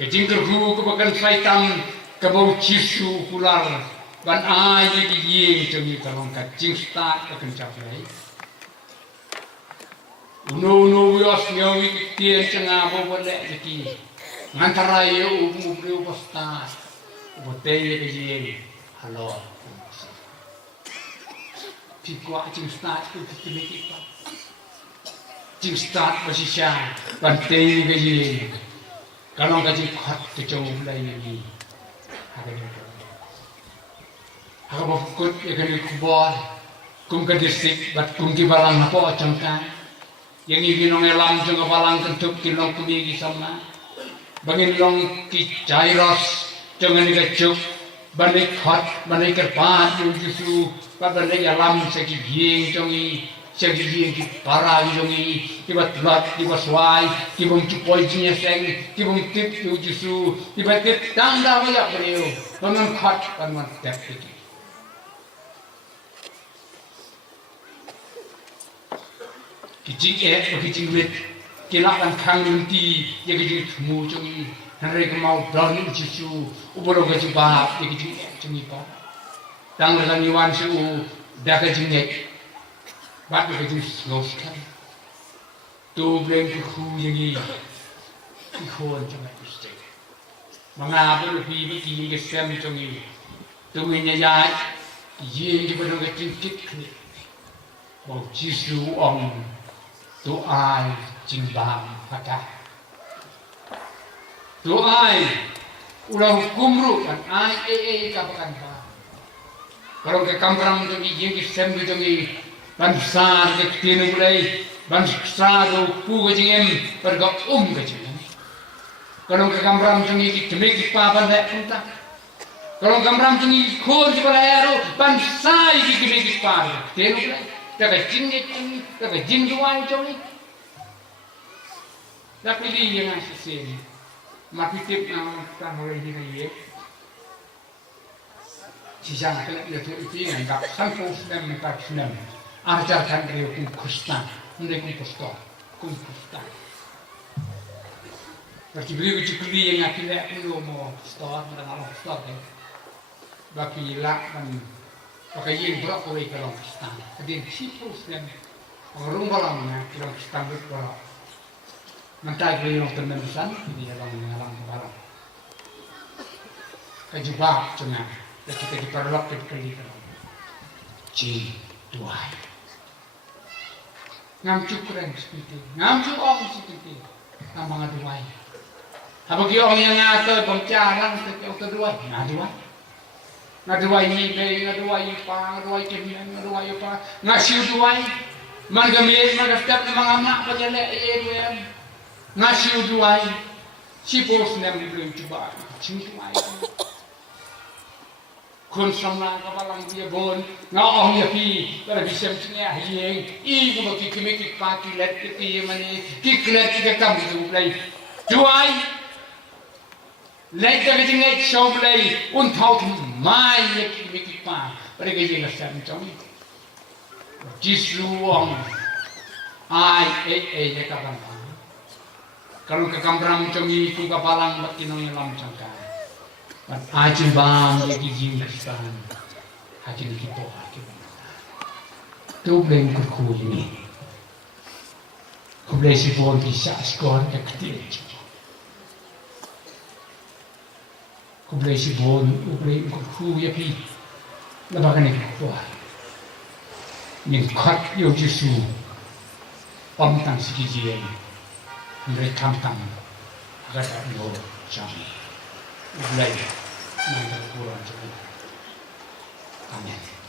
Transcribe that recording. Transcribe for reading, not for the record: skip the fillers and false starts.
Kejing kerhu kebakan saitam kebau cisu pular ban ai di yeng cengi kalong kajing start akan capai. Uno W.O.S.Mawroh tien cenga boleh jadi ngantara ye umur pasta botei kejing halo. Tikwa cing start tu timiki pa. Cing start masih syah bantei kejing. Kalau kaji kuat kecau mulai lagi, agak berkut ikan kubur, kumka distrik, bat kumki balang apa cangkang, yang ini nong elam jong balang kentuk kinong kumigi sama, bangin long ki cairos jangan dikacuk, balik hot, balik kerpat, yang justru balik elam segi gieng jongi. Segi ki para jongi tiba telat tiba suai tiba cupoi jingiaseng tiba tip jusu tiba tip tanda banyak beliau dengan khat dengan tap itu kicing wit kilakan kang lunti ya kicing mu jongi hari kemau dan jusu uboro kecubah ya kicing jongi pa tang dengan yuan su dah kicing Bat begitu ngoskan, tu belum kuhu yang ikon cuma istri. Mengapa lebih begini kesem cungi, tu menyayat, ye di pada kecil ni, mau jisu ong, tu ai jimbang patah, tu ai ulah kumru kan ai kapakan pa. Kalau ke kamprang cungi ye kesem cungi. Bansar ke kini mulai bansar tu pu kecingem bergak kecingem. Kalau ke kamram cungi di demi papan lek punta. Kalau kamram cungi khor di balai bansar di demi papan. Kini mulai jaga jingi, jaga jinduan cungi. Tapi dia yang asing. Mati tip nama kita mulai di ni. Sisa nak lihat itu yang tak sampai sedang tak sedang. Ajarkan dia kumkustan, mereka kumkustan. Berarti beliau cukuli yang akhirnya beliau mau start, mendengar start ni. Bagi lak dan pakai yang berak oleh kalau kumkustan. Jadi sipus dan orang balangnya kalau kumkustan berberak. Mentai beliau teman-teman dia orang balang. Kejubah cuma, ketika diperlok kali kalau. Tuai. Ngamcuk keren seperti, ngamcuk orang seperti, nama ngaduai. Apabila orang yang ngata berjalan setiap kedua, ngaduai ni, ngaduai apa, ngaduai kemian, ngaduai apa, ngasih duai, margamil, margastab, mangamak penjelek yang ngasih duai, si bos nem belum coba, cintuai. Kun samla balang dia bon ngau ya pi pada bisa macamnya hieng I ko kikimik pati let kiti mani kiklet kita kam tu play juai let ka jingai show play un thau mai ya kikimik pa pada ke jinga sam chong jisuang ai ya ka bang kalau ke kampram chongi ku ka balang batinong lam changka Haji bang yang dijingaskan, haji kita haji. Tu belum kerku ini. Kau boleh sibuk bisa skor kecil. Kau boleh sibuk, kau boleh kerku ya pi. Lepas ni kerku. Ni kat yo jisu. Pamtang sikit mereka tam. Agak yo jam. Mulai. Amin.